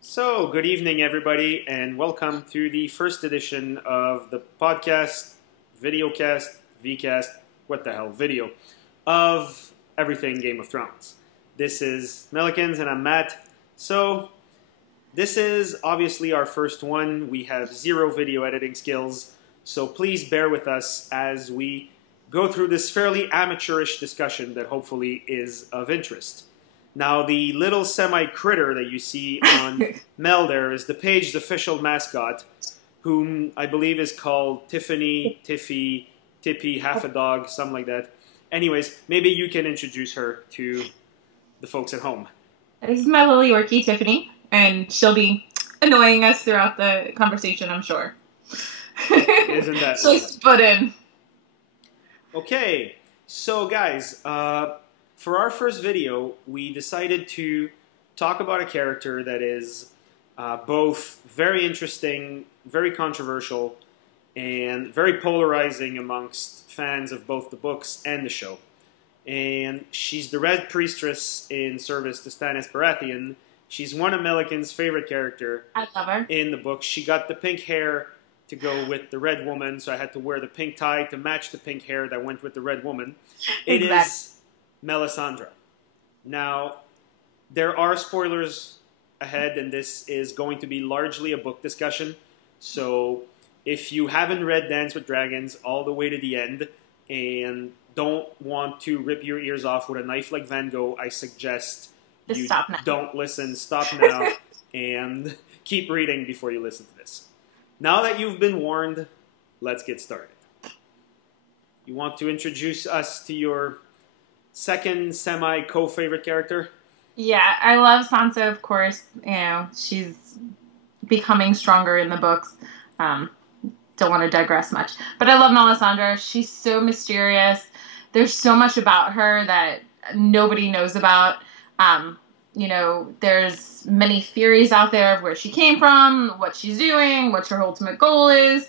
So, good evening, everybody, and welcome to the first edition of the podcast, videocast, vcast, what the hell, video, of everything Game of Thrones. This is Melikins and I'm Matt. So, this is obviously our first one. We have zero video editing skills, so please bear with us as we go through this fairly amateurish discussion that hopefully is of interest. Now, the little semi-critter that you see on Mel there is the page's official mascot, whom I believe is called Tiffany, Tiffy, Tippy, half a dog, something like that. Anyways, maybe you can introduce her to the folks at home. This is my little Yorkie, Tiffany, and she'll be annoying us throughout the conversation, I'm sure. Isn't that She'll split in. Okay, so guys, for our first video, we decided to talk about a character that is both very interesting, very controversial, and very polarizing amongst fans of both the books and the show. And she's the Red Priestess in service to Stannis Baratheon. She's one of Melikin's favorite character. I love her. In the book. She got the pink hair to go with the red woman, so I had to wear the pink tie to match the pink hair that went with the red woman. It is Melisandre. Now, there are spoilers ahead, and this is going to be largely a book discussion. So, if you haven't read Dance with Dragons all the way to the end and don't want to rip your ears off with a knife like Van Gogh, I suggest you stop now. Don't listen, stop now, and keep reading before you listen to this. Now that you've been warned, let's get started. You want to introduce us to your second semi-co-favorite character? Yeah, I love Sansa, of course. You know, she's becoming stronger in the books. Don't want to digress much. But I love Melisandre. She's so mysterious. There's so much about her that nobody knows about. You know, there's many theories out there of where she came from, what she's doing, what her ultimate goal is,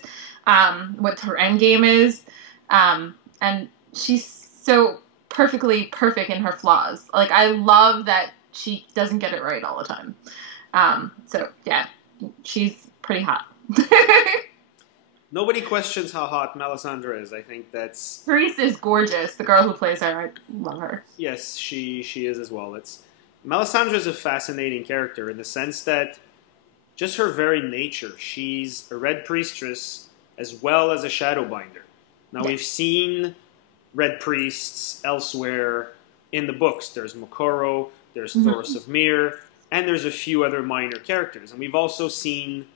what her end game is. And she's so perfectly perfect in her flaws. Like, I love that she doesn't get it right all the time. So, yeah, she's pretty hot. Nobody questions how hot Melisandre is. I think that's... Therese is gorgeous. The girl who plays her, I love her. Yes, she is as well. Melisandre is a fascinating character in the sense that just her very nature. She's a Red Priestess as well as a Shadowbinder. Now, we've seen Red Priests elsewhere in the books. There's Mokoro, there's Thoros of Myr, and there's a few other minor characters. And we've also seen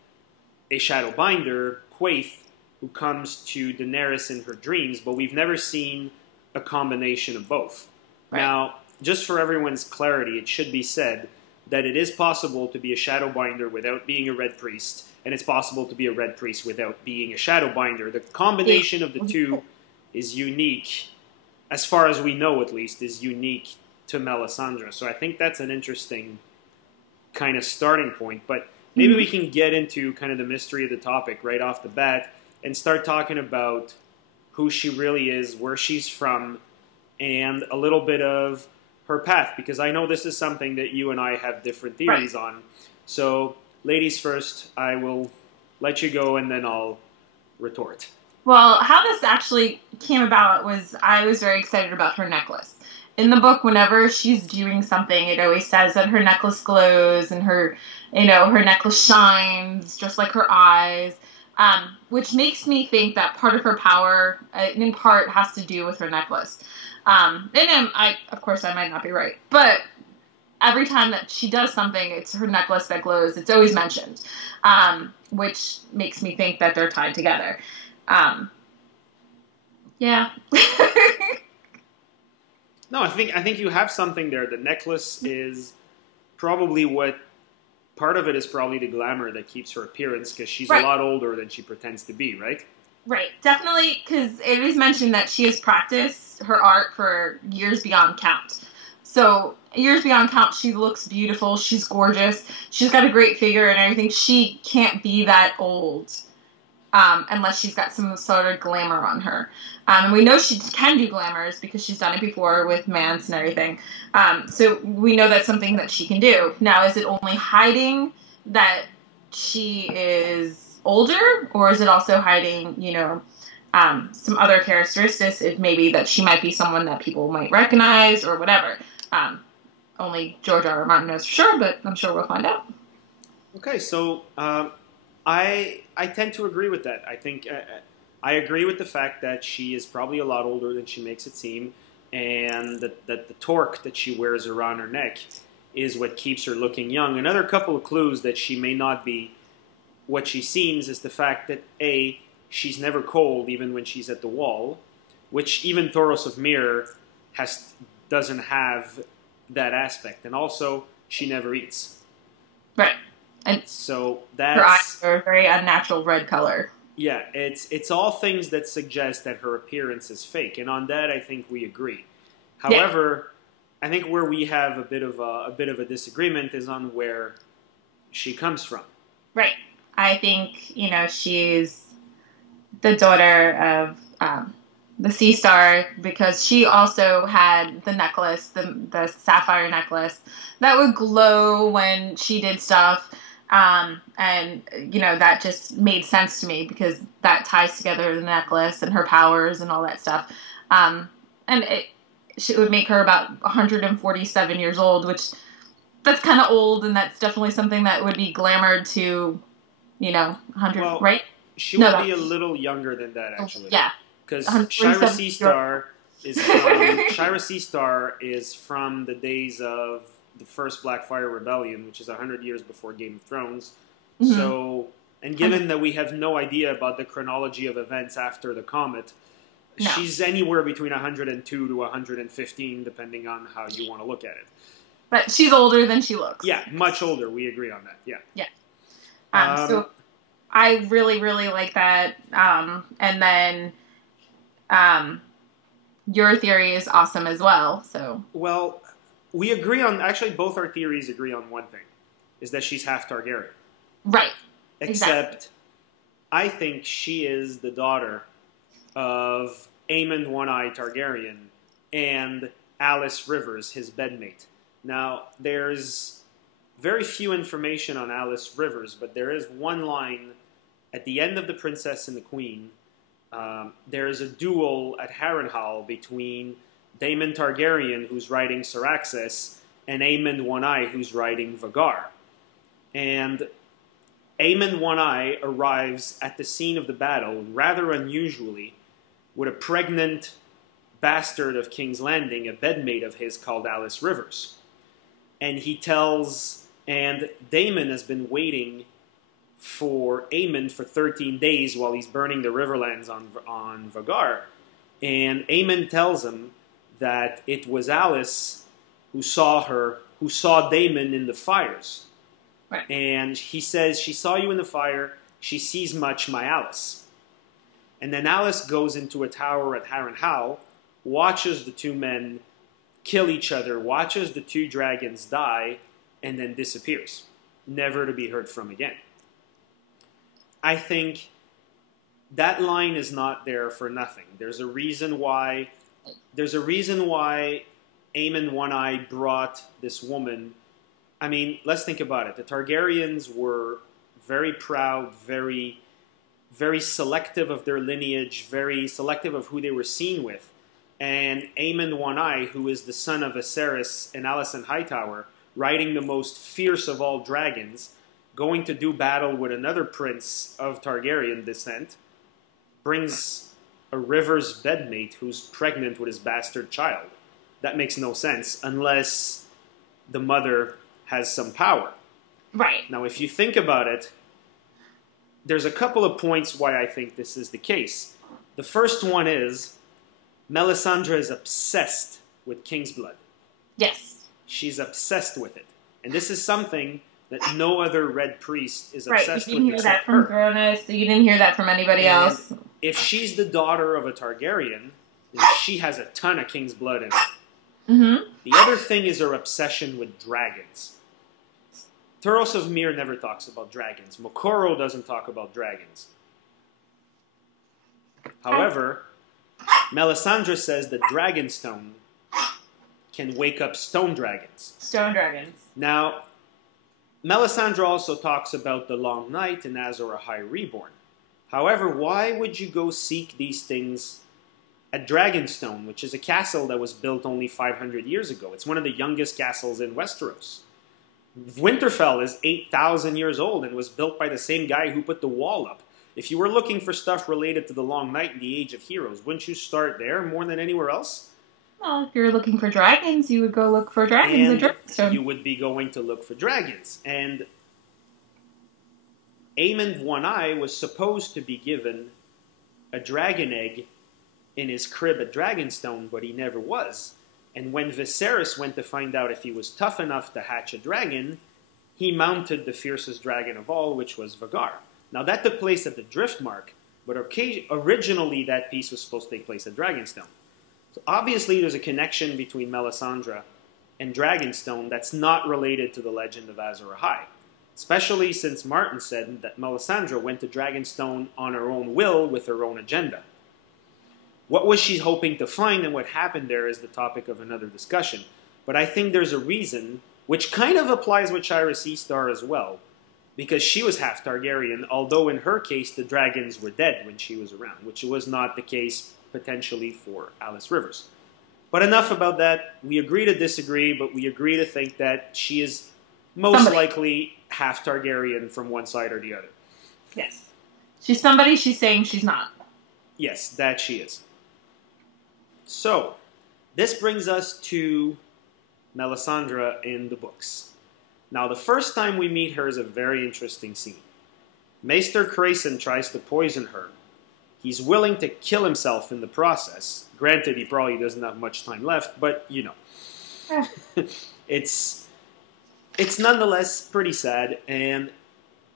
a Shadowbinder, Quaithe, who comes to Daenerys in her dreams, but we've never seen a combination of both. Right. Now, just for everyone's clarity, it should be said that it is possible to be a Shadowbinder without being a Red Priest, and it's possible to be a Red Priest without being a Shadowbinder. The combination of the two is unique, as far as we know at least, is unique to Melisandre. So I think that's an interesting kind of starting point. But maybe we can get into kind of the mystery of the topic right off the bat and start talking about who she really is, where she's from, and a little bit of her path, because I know this is something that you and I have different theories on. So, ladies first, I will let you go and then I'll retort. Well, how this actually came about was I was very excited about her necklace. In the book, whenever she's doing something, it always says that her necklace glows and her necklace shines just like her eyes, which makes me think that part of her power, in part, has to do with her necklace. Of course, I might not be right, but every time that she does something, it's her necklace that glows. It's always mentioned, which makes me think that they're tied together. Yeah. No, I think you have something there. The necklace is probably part of it is probably the glamour that keeps her appearance, because she's a lot older than she pretends to be, right? Right, definitely, because it is mentioned that she has practiced her art for years beyond count. So, years beyond count, she looks beautiful, she's gorgeous, she's got a great figure and everything. She can't be that old unless she's got some sort of glamour on her. And we know she can do glamours because she's done it before with Mance and everything. So we know that's something that she can do. Now, is it only hiding that she is older, or is it also hiding, some other characteristics? It maybe that she might be someone that people might recognize or whatever. Only George R. R. Martin knows for sure, but I'm sure we'll find out. Okay, so I tend to agree with that. I think I agree with the fact that she is probably a lot older than she makes it seem, and that the torque that she wears around her neck is what keeps her looking young. Another couple of clues that she may not be what she seems is the fact that A, she's never cold even when she's at the wall, which even Thoros of Myr doesn't have that aspect, and also she never eats. Right. And so her eyes are a very unnatural red color. Yeah, it's all things that suggest that her appearance is fake, and on that I think we agree. However, I think where we have a bit of a disagreement is on where she comes from. Right. I think she's the daughter of the Sea Star, because she also had the necklace, the sapphire necklace that would glow when she did stuff. And that just made sense to me because that ties together the necklace and her powers and all that stuff. And it would make her about 147 years old, which that's kind of old, and that's definitely something that would be glamored to, 100, right? She would be a little younger than that, actually. Yeah. Because Shira Seastar is from the days of the first Blackfire Rebellion, which is 100 years before Game of Thrones. Mm-hmm. So, and given that we have no idea about the chronology of events after the comet, she's anywhere between 102 to 115, depending on how you want to look at it. But she's older than she looks. Yeah, much older. We agree on that. Yeah. Yeah. So I really, really like that. And then your theory is awesome as well. So. Well, we agree on, actually both our theories agree on one thing, is that she's half Targaryen. Right. Except, I think she is the daughter of Aemond One-Eye Targaryen and Alice Rivers, his bedmate. Now, there's very few information on Alice Rivers, but there is one line at the end of The Princess and the Queen. There is a duel at Harrenhal between Daemon Targaryen, who's riding Syraxis, and Aemond One-Eye, who's riding Vhagar. And Aemond One-Eye arrives at the scene of the battle, rather unusually, with a pregnant bastard of King's Landing, a bedmate of his called Alice Rivers. And Daemon has been waiting for Aemond for 13 days while he's burning the Riverlands on Vhagar. And Aemond tells him that it was Alice who saw Daemon in the fires. Right. And he says, she saw you in the fire, she sees much my Alice. And then Alice goes into a tower at Harrenhal, watches the two men kill each other, watches the two dragons die, and then disappears, never to be heard from again. I think that line is not there for nothing. There's a reason why Aemond One-Eye brought this woman. I mean, let's think about it. The Targaryens were very proud, very, very selective of their lineage, very selective of who they were seen with. And Aemond One-Eye, who is the son of Viserys and Alicent Hightower, riding the most fierce of all dragons, going to do battle with another prince of Targaryen descent, brings a Rivers bedmate who's pregnant with his bastard child. That makes no sense unless the mother has some power. Right. Now, if you think about it, there's a couple of points why I think this is the case. The first one is Melisandre is obsessed with King's blood. Yes. She's obsessed with it. And this is something that no other Red Priest is obsessed with. You didn't hear that from Cronus. You didn't hear that from anybody else. If she's the daughter of a Targaryen, then she has a ton of King's blood in her. Mm-hmm. The other thing is her obsession with dragons. Thoros of Myr never talks about dragons. Mokoro doesn't talk about dragons. However, Melisandre says that Dragonstone can wake up stone dragons. Stone dragons. Now, Melisandre also talks about the Long Night and Azor Ahai Reborn. However, why would you go seek these things at Dragonstone, which is a castle that was built only 500 years ago? It's one of the youngest castles in Westeros. Winterfell is 8,000 years old and was built by the same guy who put the wall up. If you were looking for stuff related to the Long Night and the Age of Heroes, wouldn't you start there more than anywhere else? Well, if you're looking for dragons, you would go look for dragons at Dragonstone. You would be going to look for dragons. And Aemond One Eye was supposed to be given a dragon egg in his crib at Dragonstone, but he never was. And when Viserys went to find out if he was tough enough to hatch a dragon, he mounted the fiercest dragon of all, which was Vhagar. Now, that took place at the Driftmark, but originally that piece was supposed to take place at Dragonstone. So obviously there's a connection between Melisandre and Dragonstone that's not related to the legend of Azor Ahai, especially since Martin said that Melisandre went to Dragonstone on her own will with her own agenda. What was she hoping to find, and what happened there is the topic of another discussion. But I think there's a reason, which kind of applies with Shira Seastar as well, because she was half Targaryen, although in her case the dragons were dead when she was around, which was not the case potentially for Alice Rivers. But enough about that. We agree to disagree, but we agree to think that she is most likely half Targaryen from one side or the other. Yes. She's somebody she's saying she's not. Yes, that she is. So, this brings us to Melisandre in the books. Now, the first time we meet her is a very interesting scene. Maester Creyson tries to poison her. He's willing to kill himself in the process. Granted, he probably doesn't have much time left, but, you know. It's nonetheless pretty sad, and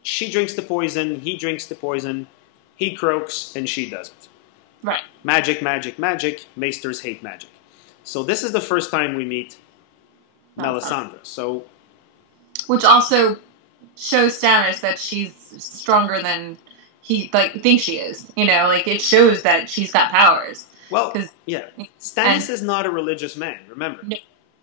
she drinks the poison, he drinks the poison, he croaks, and she doesn't. Right. Magic, magic, magic. Maesters hate magic. So this is the first time we meet Melisandre. So, which also shows Stannis that she's stronger than he thinks she is. You know, it shows that she's got powers. Well, yeah. Stannis is not a religious man. Remember, no.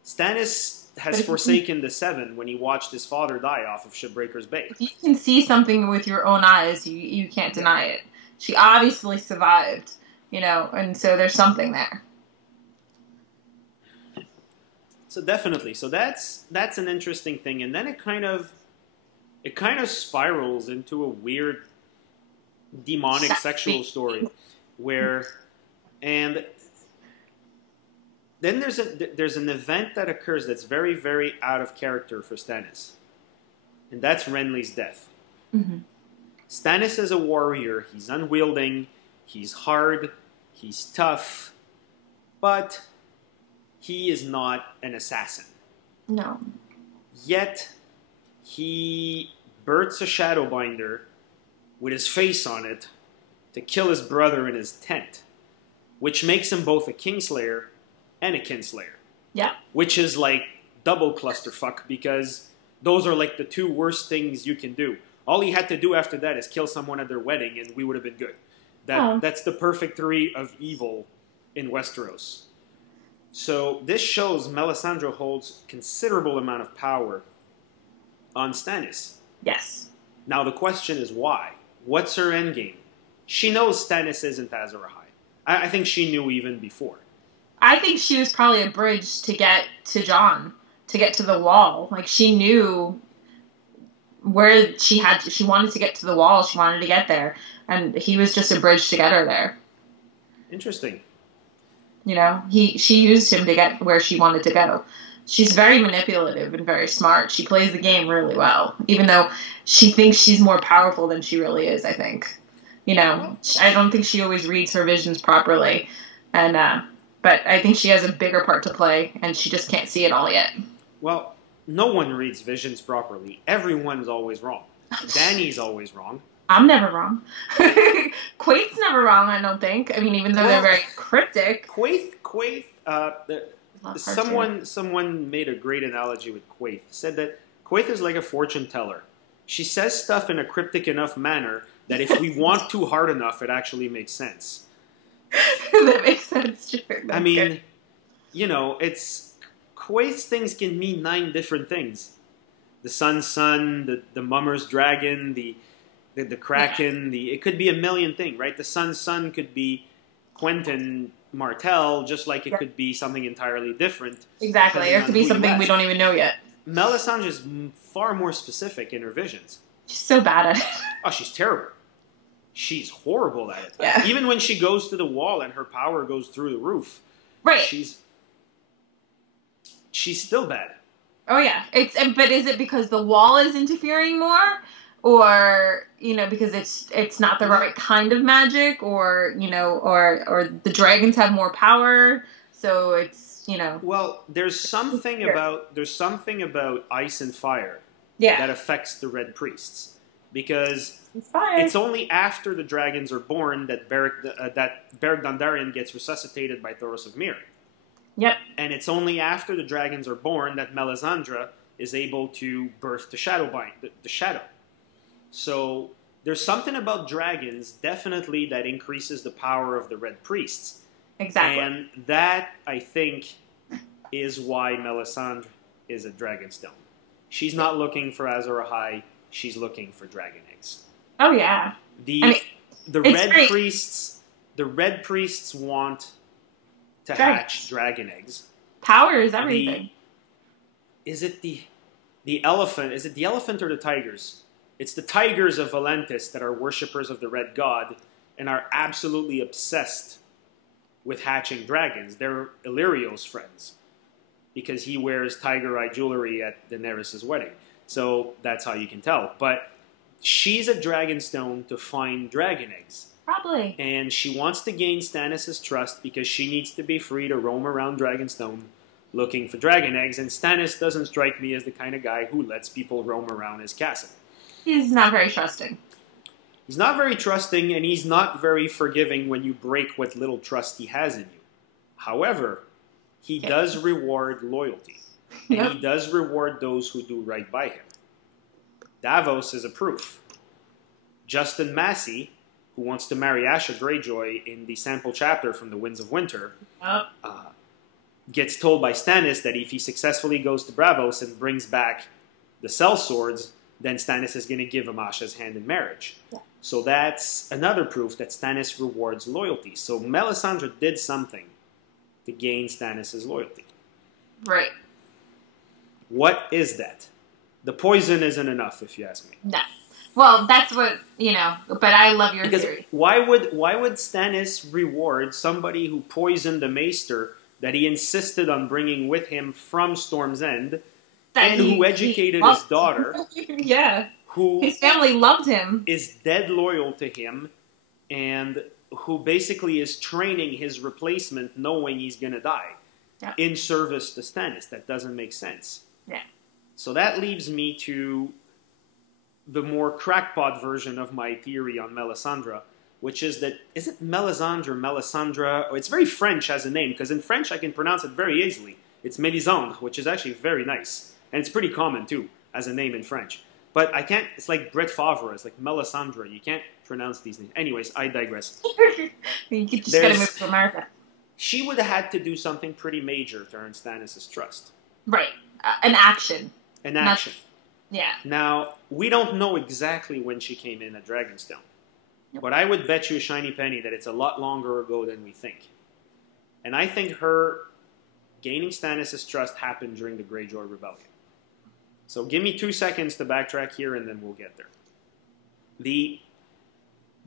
Stannis has forsaken the Seven when he watched his father die off of Shipbreaker's Bay. If you can see something with your own eyes, you can't deny it. She obviously survived. You know, and so there's something there. So definitely, so that's an interesting thing, and then it kind of spirals into a weird demonic sexual story, and then there's an event that occurs that's very, very out of character for Stannis, and that's Renly's death. Mm-hmm. Stannis is a warrior. He's unwielding. He's hard. He's tough, but he is not an assassin. No. Yet, he births a Shadowbinder with his face on it to kill his brother in his tent, which makes him both a Kingslayer and a Kinslayer. Yeah. Which is like double clusterfuck, because those are like the two worst things you can do. All he had to do after that is kill someone at their wedding, and we would have been good. That's the perfect three of evil in Westeros. So this shows Melisandre holds considerable amount of power on Stannis. Yes. Now the question is why? What's her endgame? She knows Stannis isn't Azor Ahai. I think she knew even before. I think she was probably a bridge to get to Jon, to get to the wall. Like, she knew where she wanted to get to the wall. She wanted to get there. And he was just a bridge to get her there. Interesting. You know, she used him to get where she wanted to go. She's very manipulative and very smart. She plays the game really well, even though she thinks she's more powerful than she really is, I think. You know, I don't think she always reads her visions properly. And but I think she has a bigger part to play, and she just can't see it all yet. Well, no one reads visions properly. Everyone's always wrong. Dany's always wrong. I'm never wrong. Quaith's never wrong, I don't think. I mean, even though they're very cryptic. Quaith, someone made a great analogy with Quaith. Said that Quaith is like a fortune teller. She says stuff in a cryptic enough manner that if we want too hard enough, it actually makes sense. That makes sense, sure. I That's mean, good. you know, it's Quait's things can mean 9 different things. The sun's sun, the mummer's dragon, the Yeah. kraken, it could be a million things, right? The sun's sun could be Quentin Martell, just like it Yeah. could be something entirely different. Exactly. Depending Or it on could be who you something we ask. don't even know yet. Melisandre is far more specific in her visions. She's so bad at it. Oh, she's terrible. She's horrible at it. Yeah. Even when she goes to the wall and her power goes through the roof, Right. she's still bad. Oh yeah. But is it because the wall is interfering more, or because it's not the right kind of magic, or or the dragons have more power, so it's Well, there's something about ice and fire yeah. that affects the Red Priests, because It's fire. it's only after the dragons are born that Beric Dondarrion gets resuscitated by Thoros of Myr. Yep. And it's only after the dragons are born that Melisandre is able to birth the shadow. So there's something about dragons, definitely, that increases the power of the Red Priests. Exactly. And that, I think, is why Melisandre is a Dragonstone. She's not looking for Azor Ahai, she's looking for dragon eggs. Oh yeah. The it's Red Priests want to Dragons. hatch dragon eggs. Power is everything. Is it the elephant? Is it the elephant or the tigers? It's the tigers of Valentis that are worshippers of the Red God and are absolutely obsessed with hatching dragons. They're Illyrio's friends because he wears tiger eye jewelry at Daenerys' wedding. So that's how you can tell. But she's a Dragonstone to find dragon eggs. Probably. And she wants to gain Stannis' trust because she needs to be free to roam around Dragonstone looking for dragon eggs. And Stannis doesn't strike me as the kind of guy who lets people roam around his castle. He's not very trusting. He's not very trusting, and he's not very forgiving when you break what little trust he has in you. However, he does reward loyalty. And Yep. he does reward those who do right by him. Davos is a proof. Justin Massey, who wants to marry Asha Greyjoy in the sample chapter from The Winds of Winter, Oh. gets told by Stannis that if he successfully goes to Braavos and brings back the sellswords, then Stannis is going to give him Asha's hand in marriage. Yeah. So that's another proof that Stannis rewards loyalty. So Melisandre did something to gain Stannis' loyalty. Right. What is that? The poison isn't enough, if you ask me. No. Well, that's what but I love your Because theory. why would Stannis reward somebody who poisoned the maester that he insisted on bringing with him from Storm's End, who educated his daughter, Yeah. who His family loved him. is dead loyal to him, and who basically is training his replacement knowing he's going to die in service to Stannis? That doesn't make sense. Yeah. So that leaves me to the more crackpot version of my theory on Melisandre, which is that, is it Melisandre? Oh, it's very French as a name, because in French I can pronounce it very easily. It's Melisandre, which is actually very nice. And it's pretty common, too, as a name in French. But I can't, it's like Brett Favre, it's like Melisandre. You can't pronounce these names. Anyways, I digress. You just gotta move to America. She would have had to do something pretty major to earn Stannis' trust. Right. An action. An action. Yeah. Now, we don't know exactly when she came in at Dragonstone. Nope. But I would bet you a shiny penny that it's a lot longer ago than we think. And I think her gaining Stannis' trust happened during the Greyjoy Rebellion. So give me 2 seconds to backtrack here, and then we'll get there. The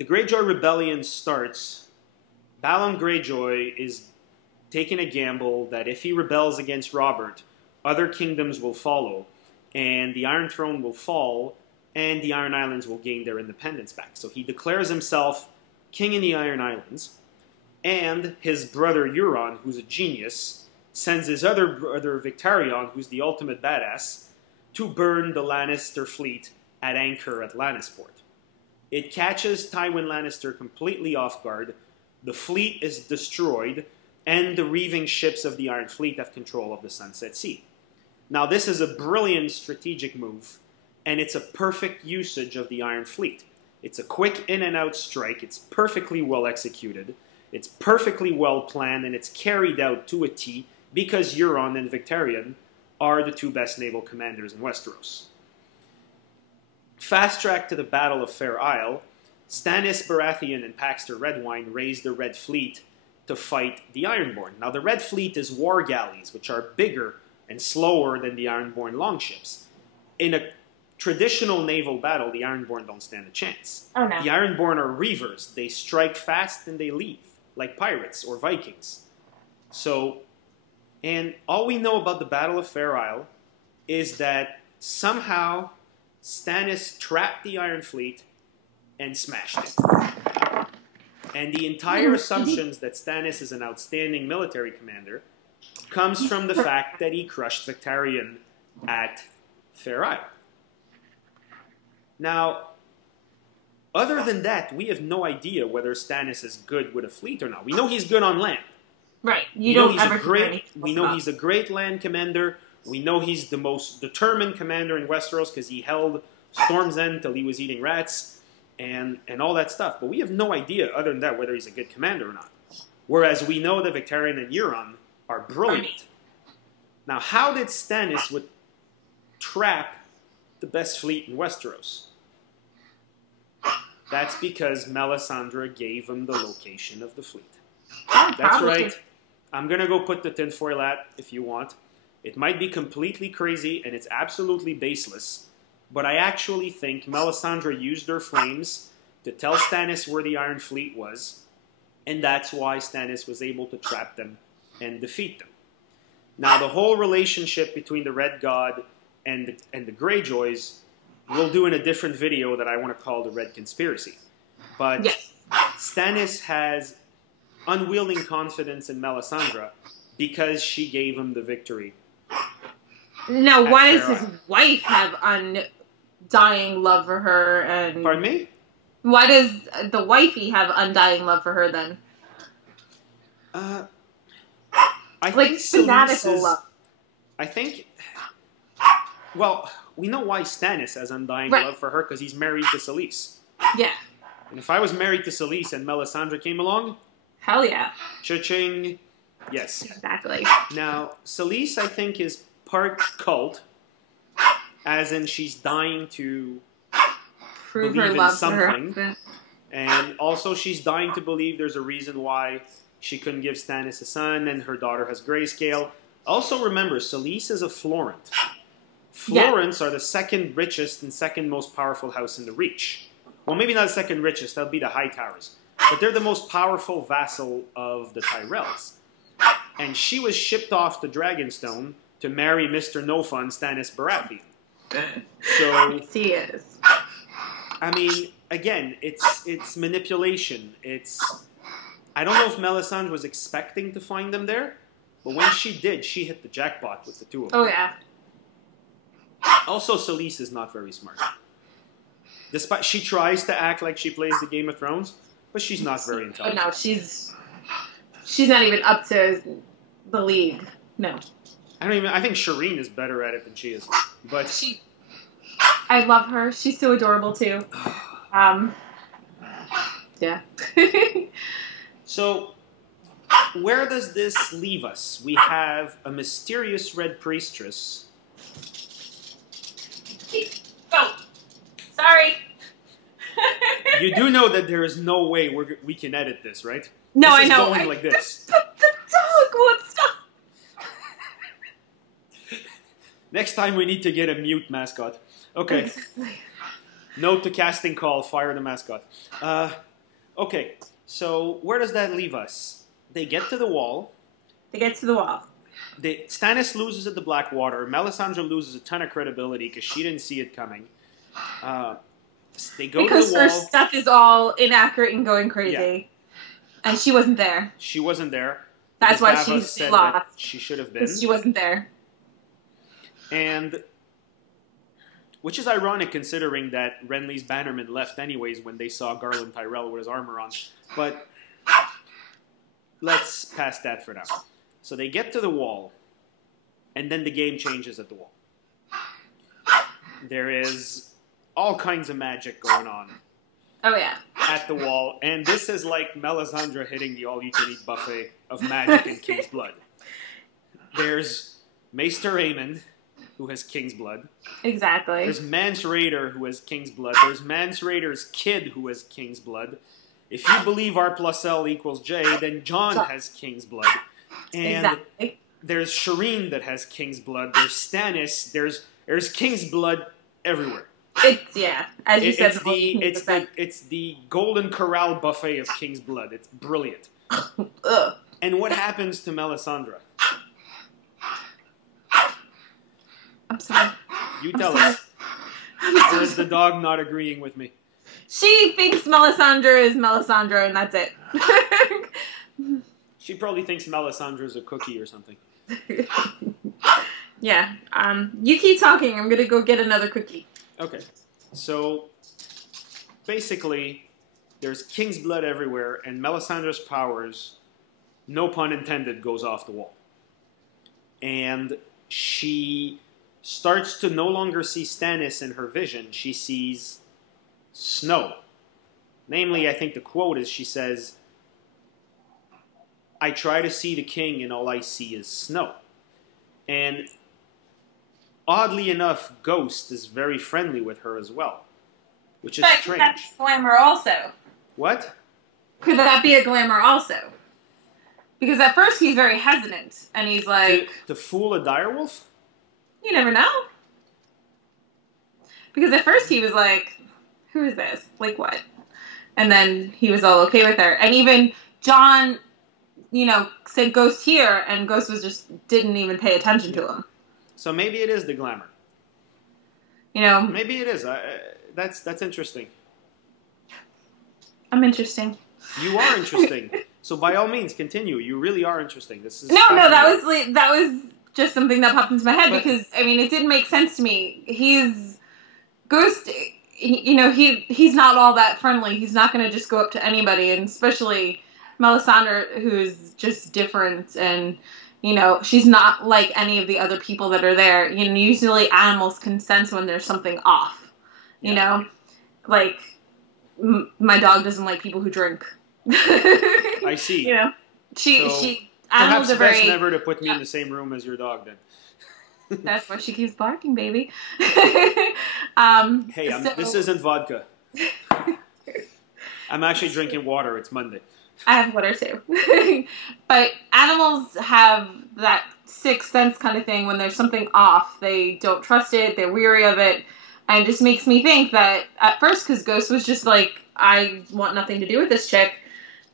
Greyjoy Rebellion starts. Balon Greyjoy is taking a gamble that if he rebels against Robert, other kingdoms will follow, and the Iron Throne will fall, and the Iron Islands will gain their independence back. So he declares himself king in the Iron Islands, and his brother Euron, who's a genius, sends his other brother Victarion, who's the ultimate badass, to burn the Lannister fleet at anchor at Lannisport. It catches Tywin Lannister completely off guard, the fleet is destroyed, and the reaving ships of the Iron Fleet have control of the Sunset Sea. Now, this is a brilliant strategic move, and it's a perfect usage of the Iron Fleet. It's a quick in-and-out strike, it's perfectly well executed, It's perfectly well planned, and it's carried out to a T because Euron and Victarion are the two best naval commanders in Westeros. Fast track to the Battle of Fair Isle. Stannis Baratheon and Paxter Redwine raised the Red Fleet to fight the Ironborn. Now, the Red Fleet is war galleys, which are bigger and slower than the Ironborn longships. In a traditional naval battle, the Ironborn don't stand a chance. Oh, no. The Ironborn are reavers. They strike fast and they leave, like pirates or Vikings. So, and all we know about the Battle of Fair Isle is that somehow Stannis trapped the Iron Fleet and smashed it. And the entire assumptions that Stannis is an outstanding military commander comes from the fact that he crushed Victarion at Fair Isle. Now, other than that, we have no idea whether Stannis is good with a fleet or not. We know he's good on land. Right. We know he's a great land commander. We know he's the most determined commander in Westeros because he held Storm's End till he was eating rats and all that stuff. But we have no idea, other than that, whether he's a good commander or not. Whereas we know that Victarion and Euron are brilliant. Now, how did Stannis trap the best fleet in Westeros? That's because Melisandre gave him the location of the fleet. That's right. I'm going to go put the tinfoil hat if you want. It might be completely crazy and it's absolutely baseless, but I actually think Melisandre used her flames to tell Stannis where the Iron Fleet was, and that's why Stannis was able to trap them and defeat them. Now, the whole relationship between the Red God and the Greyjoys, we'll do in a different video that I want to call the Red Conspiracy. But yes. Stannis has unwielding confidence in Melisandre because she gave him the victory. Now, why does his wife have undying love for her? And pardon me? Why does the wifey have undying love for her then? I think fanatical love. I think. Well, we know why Stannis has undying love for her because he's married to Selyse. Yeah. And if I was married to Selyse and Melisandre came along, hell yeah. Cha-ching. Yes. Exactly. Now, Selyse, I think, is part cult, as in she's dying to prove believe her in love something. for her. And also she's dying to believe there's a reason why she couldn't give Stannis a son, and her daughter has grayscale. Also remember, Selyse is a Florent. Florents are the second richest and second most powerful house in the Reach. Well, maybe not the second richest, that'll be the Hightowers. But they're the most powerful vassal of the Tyrells. And she was shipped off to Dragonstone to marry Mr. No-Fun, Stannis Baratheon. So he is. I mean, again, it's manipulation. I don't know if Melisandre was expecting to find them there, but when she did, she hit the jackpot with the two of them. Oh, yeah. Also, Selyse is not very smart. Despite she tries to act like she plays the Game of Thrones, but she's not very intelligent. But no, she's not even up to the league. No. I think Shireen is better at it than she is. But I love her. She's so adorable too. Yeah. So, where does this leave us? We have a mysterious red priestess. Oh, sorry. You do know that there is no way we can edit this, right? No, this I is know. Going like this. The dog won't stop. Next time we need to get a mute mascot. Okay. Note to casting call, fire the mascot. Okay, so where does that leave us? They get to the wall. Stannis loses at the Blackwater. Melisandre loses a ton of credibility because she didn't see it coming. They go because to the wall. Her stuff is all inaccurate and going crazy. Yeah. And she wasn't there. She wasn't there. That's why she's lost. She should have been. She wasn't there. And which is ironic considering that Renly's bannermen left anyways when they saw Garland Tyrell with his armor on. But let's pass that for now. So they get to the wall, and then the game changes at the wall. There is all kinds of magic going on. Oh, yeah. at the wall. And this is like Melisandre hitting the all-you-can-eat buffet of magic and King's Blood. There's Maester Aemon, who has King's Blood. Exactly. There's Mance Rayder, who has King's Blood. There's Mance Rayder's kid, who has King's Blood. If you believe R plus L equals J, then Jon has King's Blood. And Exactly. there's Shireen that has King's Blood. There's Stannis. There's King's Blood everywhere. It's, yeah, as you said, It's the Golden Corral buffet of King's Blood. It's brilliant. Ugh. And what happens to Melisandre? I'm sorry. You tell us. Or is the dog not agreeing with me? She thinks Melisandre is Melisandre, and that's it. She probably thinks Melisandre is a cookie or something. Yeah. You keep talking. I'm gonna go get another cookie. Okay. So, basically, there's King's Blood everywhere, and Melisandre's powers, no pun intended, goes off the wall. And she starts to no longer see Stannis in her vision. She sees snow. Namely, I think the quote is, she says, "I try to see the king and all I see is snow." And oddly enough, Ghost is very friendly with her as well, which is strange. That's glamour also. What? Could that be a glamour also? Because at first he's very hesitant, and he's like... To fool a direwolf? You never know. Because at first he was like, who is this? Like, what? And then he was all okay with her. And even Jon, said Ghost here, and Ghost didn't even pay attention to him. So maybe it is the glamour. Maybe it is. That's interesting. I'm interesting. You are interesting. So by all means, continue. You really are interesting. This is no. That was just something that popped into my head because it didn't make sense to me. He's Ghost. He's not all that friendly. He's not going to just go up to anybody, and especially Melisandre, who's just different, and she's not like any of the other people that are there. Usually animals can sense when there's something off. Like my dog doesn't like people who drink. I see. She perhaps animals are very... best never to put me in the same room as your dog then. That's why she keeps barking, baby. This isn't vodka. I'm actually drinking water. It's Monday. I have water too. But animals have that sixth sense kind of thing. When there's something off, they don't trust it. They're weary of it. And it just makes me think that at first, because Ghost was just like, I want nothing to do with this chick.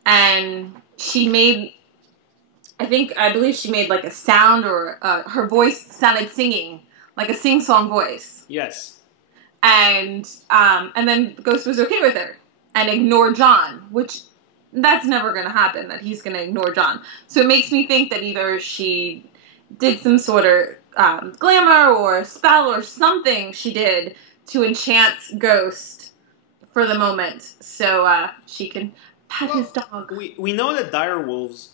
And she made, I believe she made like a sound, or her voice sounded singing, like a sing-song voice. Yes. And then Ghost was okay with her and ignored Jon, which that's never going to happen, that he's going to ignore Jon. So it makes me think that either she did some sort of glamour or spell or something she did to enchant Ghost for the moment, so she can pet his dog. We know that direwolves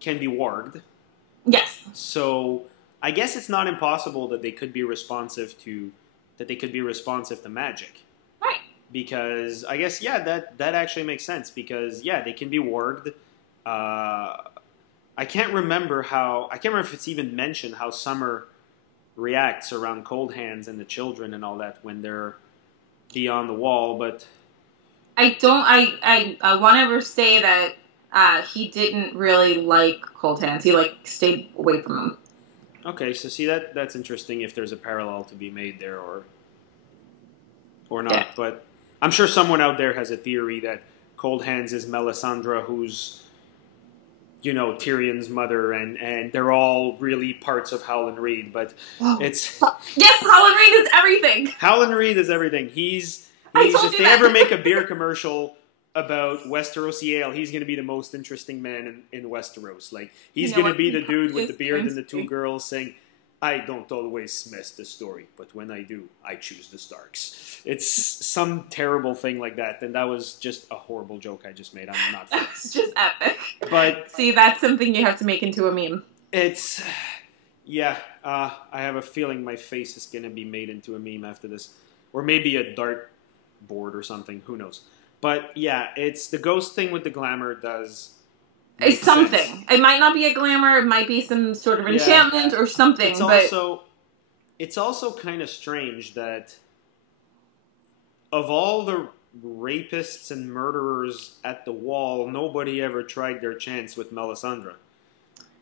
can be warged. Yes. So I guess it's not impossible that they could be responsive to magic. Right. Because I guess that actually makes sense, because they can be warged. I can't remember if it's even mentioned how Summer reacts around Cold Hands and the children and all that when they're beyond the wall, but I want to say that he didn't really like Cold Hands. He stayed away from him. Okay, so see that's interesting if there's a parallel to be made there or not. Yeah. But I'm sure someone out there has a theory that Cold Hands is Melisandre, who's Tyrion's mother, and they're all really parts of Howland Reed, but it's... Yes, Howland Reed is everything! Howland Reed is everything. If they ever make a beer commercial about Westerosi Ale, he's going to be the most interesting man in Westeros. He's going to be the dude with the beard and the two girls saying, "I don't always mess the story, but when I do, I choose the Starks." It's some terrible thing like that, and that was just a horrible joke I just made. I'm not... It's just epic. But... See, that's something you have to make into a meme. It's... Yeah, I have a feeling my face is going to be made into a meme after this. Or maybe a dart bored or something. Who knows? But yeah, it's the ghost thing with the glamour does. It's something. Sense. It might not be a glamour. It might be some sort of enchantment or something. It's also kind of strange that of all the rapists and murderers at the wall, nobody ever tried their chance with Melisandre.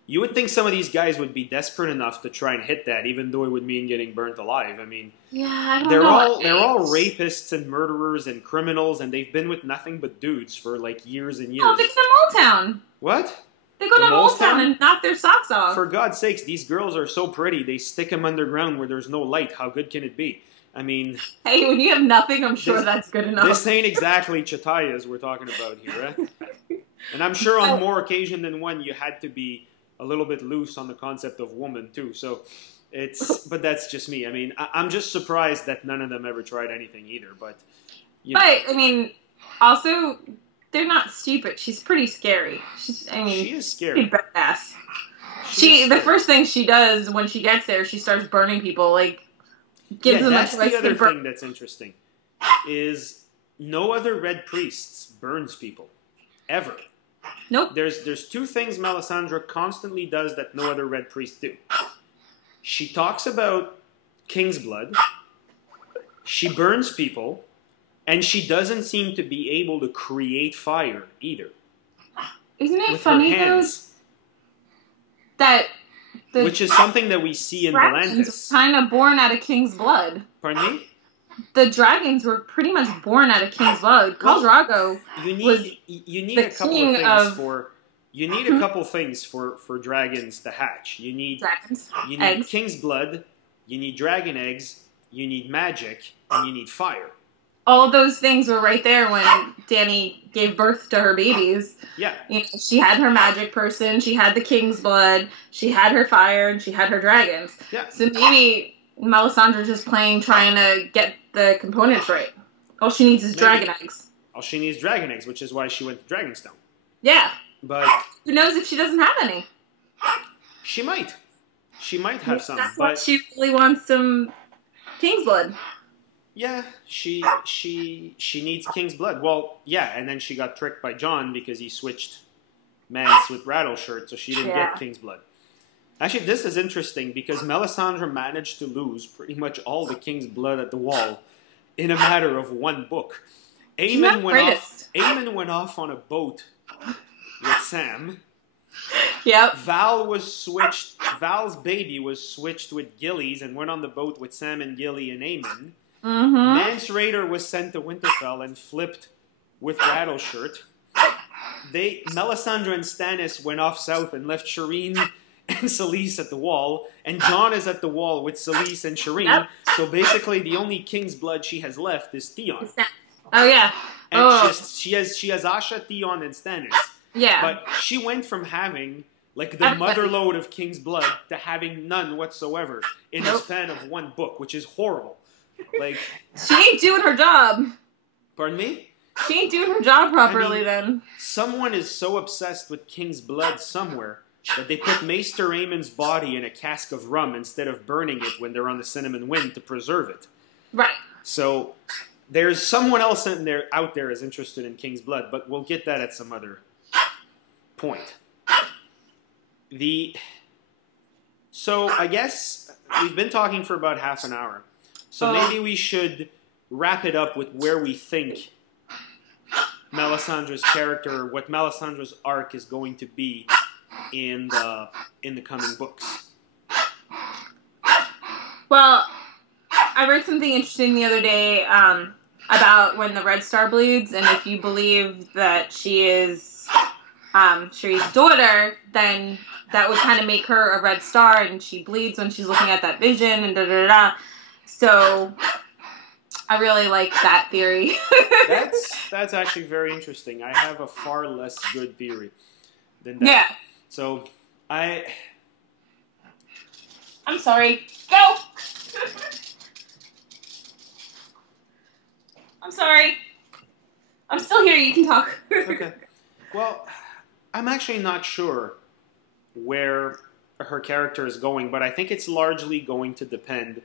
You would think some of these guys would be desperate enough to try and hit that, even though it would mean getting burnt alive. I mean, I don't know. They're all rapists and murderers and criminals, and they've been with nothing but dudes for like years and years. Oh, they go to Old Town. What? They go to Old Town and knock their socks off. For God's sakes, these girls are so pretty. They stick them underground where there's no light. How good can it be? I mean... Hey, when you have nothing, I'm sure that's good enough. This ain't exactly Chataya's we're talking about here, eh? And I'm sure on more occasion than one, you had to be a little bit loose on the concept of woman, too. So, but that's just me. I mean, I'm just surprised that none of them ever tried anything either, but... I mean, also, they're not stupid. She's pretty scary. She is scary. She's badass. The first thing she does when she gets there, she starts burning people, like... That's the other thing that's interesting, is no other red priests burns people, ever. Nope. There's two things Melisandre constantly does that no other red priest do. She talks about king's blood, she burns people, and she doesn't seem to be able to create fire either. Isn't it funny, though, that... Which is something that we see in Volantis. Kind of born out of king's blood. Pardon me? The dragons were pretty much born out of king's blood. Khal Drogo you need a couple of things for dragons to hatch. You need eggs. King's blood, you need dragon eggs, you need magic, and you need fire. All of those things were right there when Dany gave birth to her babies. Yeah. She had her magic person, she had the king's blood, she had her fire, and she had her dragons. Yeah. So maybe Melisandre's just trying to get the components right. All she needs is dragon eggs. All she needs is dragon eggs, which is why she went to Dragonstone. Yeah. But who knows if she doesn't have any? She might. She might have some. That's why she really wants some king's blood. Yeah, she needs king's blood. Well, yeah, and then she got tricked by Jon because he switched Mance with Rattleshirt, so she didn't get king's blood. Actually, this is interesting because Melisandre managed to lose pretty much all the king's blood at the wall in a matter of one book. Aemon went off on a boat with Sam. Yep. Val's baby was switched with Gilly's and went on the boat with Sam and Gilly and Aemon. Mm-hmm. Mance Rayder was sent to Winterfell and flipped with Rattleshirt. Melisandre and Stannis went off south and left Shireen and Selyse at the wall, and Jon is at the wall with Selyse and Shireen. Yep. So basically, the only king's blood she has left is Theon. Oh yeah. And she has Asha, Theon, and Stannis. Yeah. But she went from having like the motherlode of king's blood to having none whatsoever in the span of one book, which is horrible. Like, she ain't doing her job. Pardon me? She ain't doing her job properly, then. Someone is so obsessed with king's blood somewhere that they put Maester Aemon's body in a cask of rum instead of burning it when they're on the Cinnamon Wind to preserve it. Right. So there's someone else out there is interested in king's blood, but we'll get that at some other point. So I guess we've been talking for about half an hour. So maybe we should wrap it up with where we think Melisandre's character, what Melisandre's arc is going to be in the coming books. Well, I read something interesting the other day about when the Red Star bleeds, and if you believe that she is Sheri's daughter, then that would kind of make her a Red Star, and she bleeds when she's looking at that vision, and da-da-da-da. So I really like that theory. That's actually very interesting. I have a far less good theory than that. Yeah. So I'm sorry. Go! I'm sorry. I'm still here. You can talk. Okay. Well, I'm actually not sure where her character is going, but I think it's largely going to depend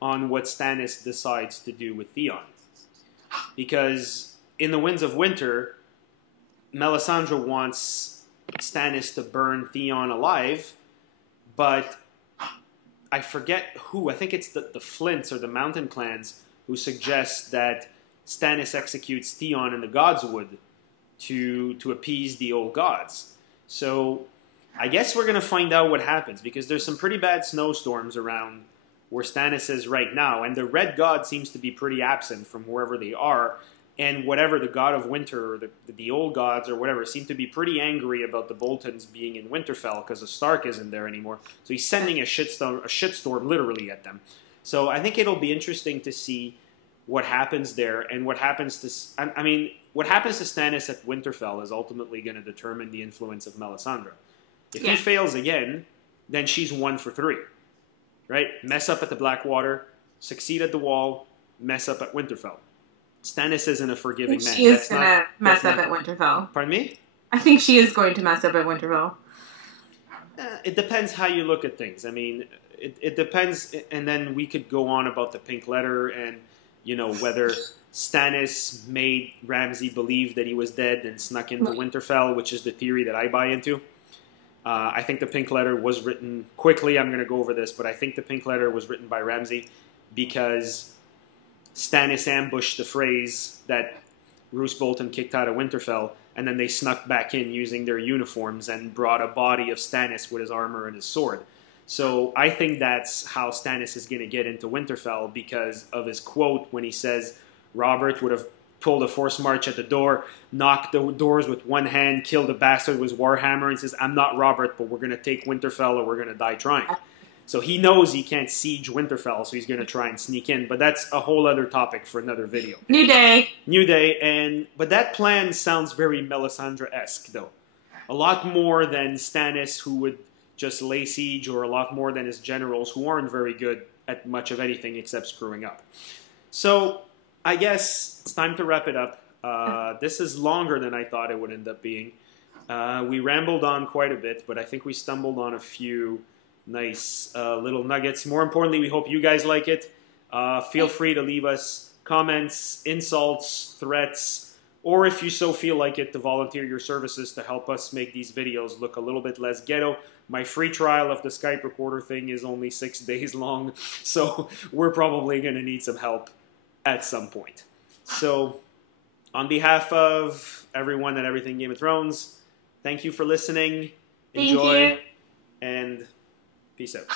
on what Stannis decides to do with Theon. because in the Winds of Winter, Melisandre wants Stannis to burn Theon alive, but I forget who. I think it's the Flints or the Mountain Clans who suggest that Stannis executes Theon in the Godswood to appease the old gods. So I guess we're going to find out what happens, because there's some pretty bad snowstorms around where Stannis is right now, and the Red God seems to be pretty absent from wherever they are, and whatever the God of Winter or the old gods or whatever seem to be pretty angry about the Boltons being in Winterfell because the Stark isn't there anymore. So he's sending a shitstorm literally at them. So I think it'll be interesting to see what happens there, and what happens to... I mean, what happens to Stannis at Winterfell is ultimately going to determine the influence of Melisandre. If he fails again, then she's 1 for 3. Right? Mess up at the Blackwater, succeed at the Wall, mess up at Winterfell. Stannis isn't a forgiving man. She is going to mess up at Winterfell. Pardon me? I think she is going to mess up at Winterfell. It depends how you look at things. I mean, it depends, and then we could go on about the Pink Letter and, you know, whether Stannis made Ramsay believe that he was dead and snuck into Winterfell, which is the theory that I buy into. I think the Pink Letter was written quickly. I'm going to go over this, but I think the Pink Letter was written by Ramsay because Stannis ambushed the Freys that Roose Bolton kicked out of Winterfell, and then they snuck back in using their uniforms and brought a body of Stannis with his armor and his sword. So I think that's how Stannis is going to get into Winterfell, because of his quote when he says Robert would have pulled a forced march at the door, knocked the doors with one hand, killed a bastard with his warhammer, and says, I'm not Robert, but we're going to take Winterfell or we're going to die trying. So he knows he can't siege Winterfell, so he's going to try and sneak in. But that's a whole other topic for another video. New day. New day. But that plan sounds very Melisandre-esque, though. A lot more than Stannis, who would just lay siege, or a lot more than his generals, who aren't very good at much of anything except screwing up. So I guess it's time to wrap it up. This is longer than I thought it would end up being. We rambled on quite a bit, but I think we stumbled on a few nice little nuggets. More importantly, we hope you guys like it. Feel free to leave us comments, insults, threats, or if you so feel like it, to volunteer your services to help us make these videos look a little bit less ghetto. My free trial of the Skype recorder thing is only 6 days long, so we're probably going to need some help at some point. So, on behalf of everyone at Everything Game of Thrones, thank you for listening. Enjoy, and peace out.